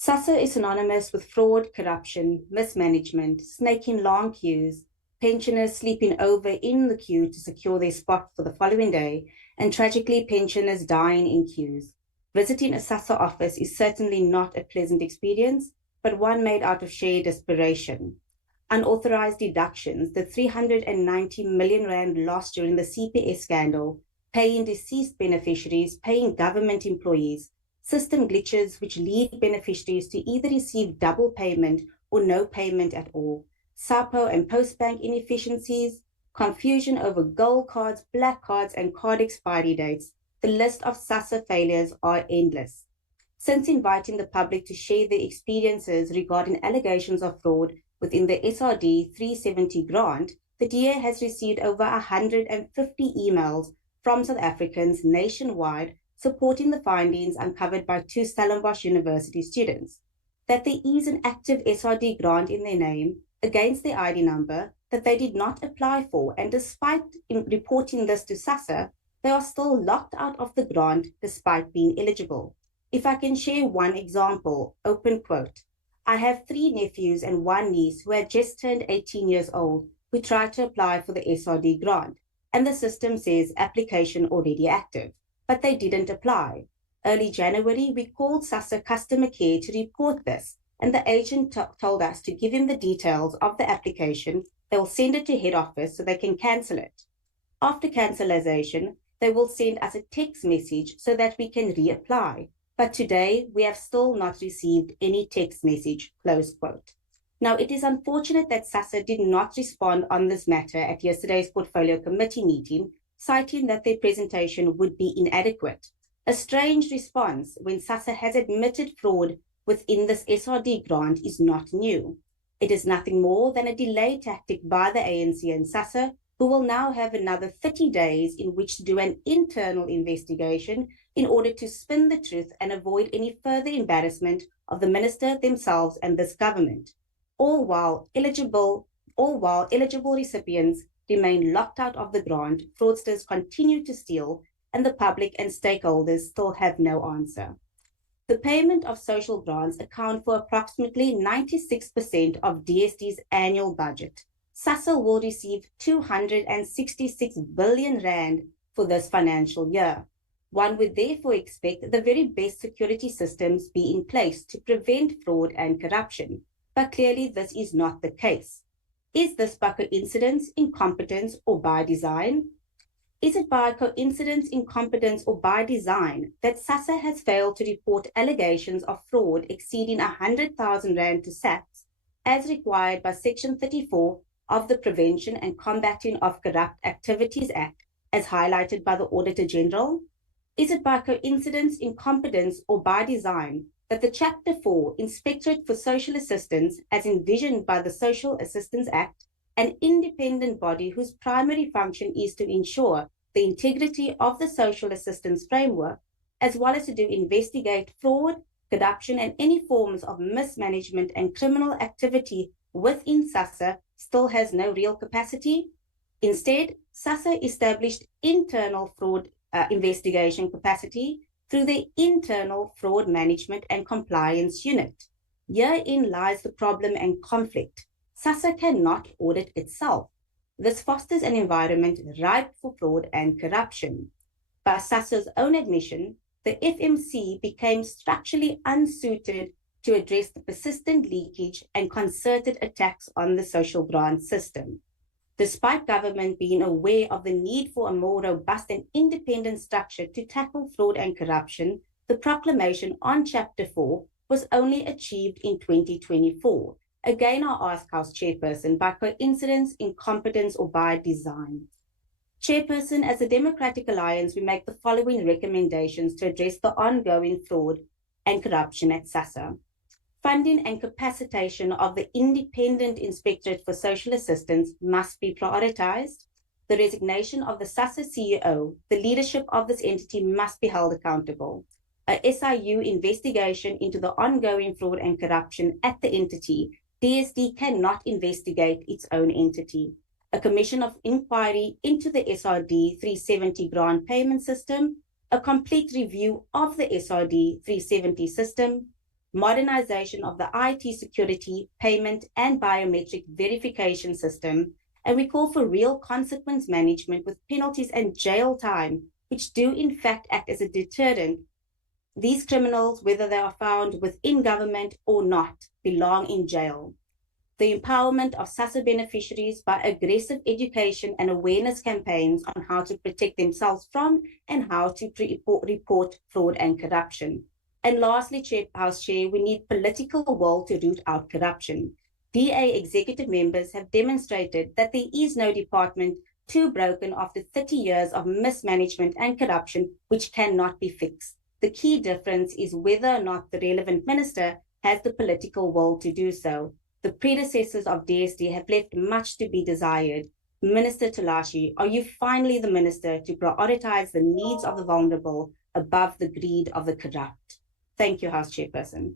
SASSA is synonymous with fraud, corruption, mismanagement, snaking long queues, pensioners sleeping over in the queue to secure their spot for the following day, and tragically, pensioners dying in queues. Visiting a SASSA office is certainly not a pleasant experience, but one made out of sheer desperation. Unauthorized deductions, the 390 million rand lost during the CPS scandal, paying deceased beneficiaries, paying government employees, system glitches which lead beneficiaries to either receive double payment or no payment at all, SAPO and Postbank inefficiencies, confusion over gold cards, black cards, and card expiry dates. The list of SASSA failures are endless. Since inviting the public to share their experiences regarding allegations of fraud within the SRD 370 grant, the DA has received over 150 emails from South Africans nationwide supporting the findings uncovered by two Stellenbosch University students. That there is an active SRD grant in their name against their ID number that they did not apply for, and despite reporting this to SASSA, they are still locked out of the grant despite being eligible. If I can share one example, open quote, I have 3 nephews and 1 niece who had just turned 18 years old who tried to apply for the SRD grant, and the system says application already active, but they didn't apply. Early January, we called SASSA customer care to report this, and the agent told us to give him the details of the application. They will send it to head office so they can cancel it. After cancellation, they will send us a text message so that we can reapply. But today, we have still not received any text message, close quote. Now, it is unfortunate that SASSA did not respond on this matter at yesterday's portfolio committee meeting, citing that their presentation would be inadequate. A strange response when SASSA has admitted fraud within this SRD grant is not new. It is nothing more than a delay tactic by the ANC and SASSA, who will now have another 30 days in which to do an internal investigation in order to spin the truth and avoid any further embarrassment of the minister themselves and this government, all while eligible recipients remain locked out of the grant, fraudsters continue to steal, and the public and stakeholders still have no answer. The payment of social grants account for approximately 96% of DST's annual budget. SASSA will receive 266 billion rand for this financial year. One would therefore expect the very best security systems be in place to prevent fraud and corruption, but clearly this is not the case. Is this by coincidence, incompetence, or by design? Is it by coincidence, incompetence, or by design that SASSA has failed to report allegations of fraud exceeding 100,000 rand to SAPS, as required by Section 34 of the Prevention and Combating of Corrupt Activities Act, as highlighted by the Auditor General? Is it by coincidence, incompetence, or by design that the Chapter 4 Inspectorate for Social Assistance, as envisioned by the Social Assistance Act, an independent body whose primary function is to ensure the integrity of the social assistance framework, as well as to investigate fraud, corruption, and any forms of mismanagement and criminal activity within SASSA, still has no real capacity? Instead, SASSA established internal fraud investigation capacity through the Internal Fraud Management and Compliance Unit. Herein lies the problem and conflict. SASSA cannot audit itself. This fosters an environment ripe for fraud and corruption. By SASSA's own admission, the FMC became structurally unsuited to address the persistent leakage and concerted attacks on the social grant system. Despite government being aware of the need for a more robust and independent structure to tackle fraud and corruption, the proclamation on Chapter 4 was only achieved in 2024. Again, I ask House Chairperson, by coincidence, incompetence, or by design? Chairperson, as a Democratic Alliance, we make the following recommendations to address the ongoing fraud and corruption at SASSA. Funding and capacitation of the Independent Inspectorate for Social Assistance must be prioritized. The resignation of the SASSA CEO, the leadership of this entity must be held accountable. A SIU investigation into the ongoing fraud and corruption at the entity. DSD cannot investigate its own entity. A commission of inquiry into the SRD 370 grant payment system, a complete review of the SRD 370 system, modernization of the IT security, payment, and biometric verification system, and we call for real consequence management with penalties and jail time, which do in fact act as a deterrent. These criminals, whether they are found within government or not, belong in jail. The empowerment of SASSA beneficiaries by aggressive education and awareness campaigns on how to protect themselves from and how to report fraud and corruption. And lastly, House Chair, we need political will to root out corruption. DA executive members have demonstrated that there is no department too broken after 30 years of mismanagement and corruption which cannot be fixed. The key difference is whether or not the relevant minister has the political will to do so. The predecessors of DSD have left much to be desired. Minister Talashi, are you finally the minister to prioritize the needs of the vulnerable above the greed of the corrupt? Thank you, House Chairperson.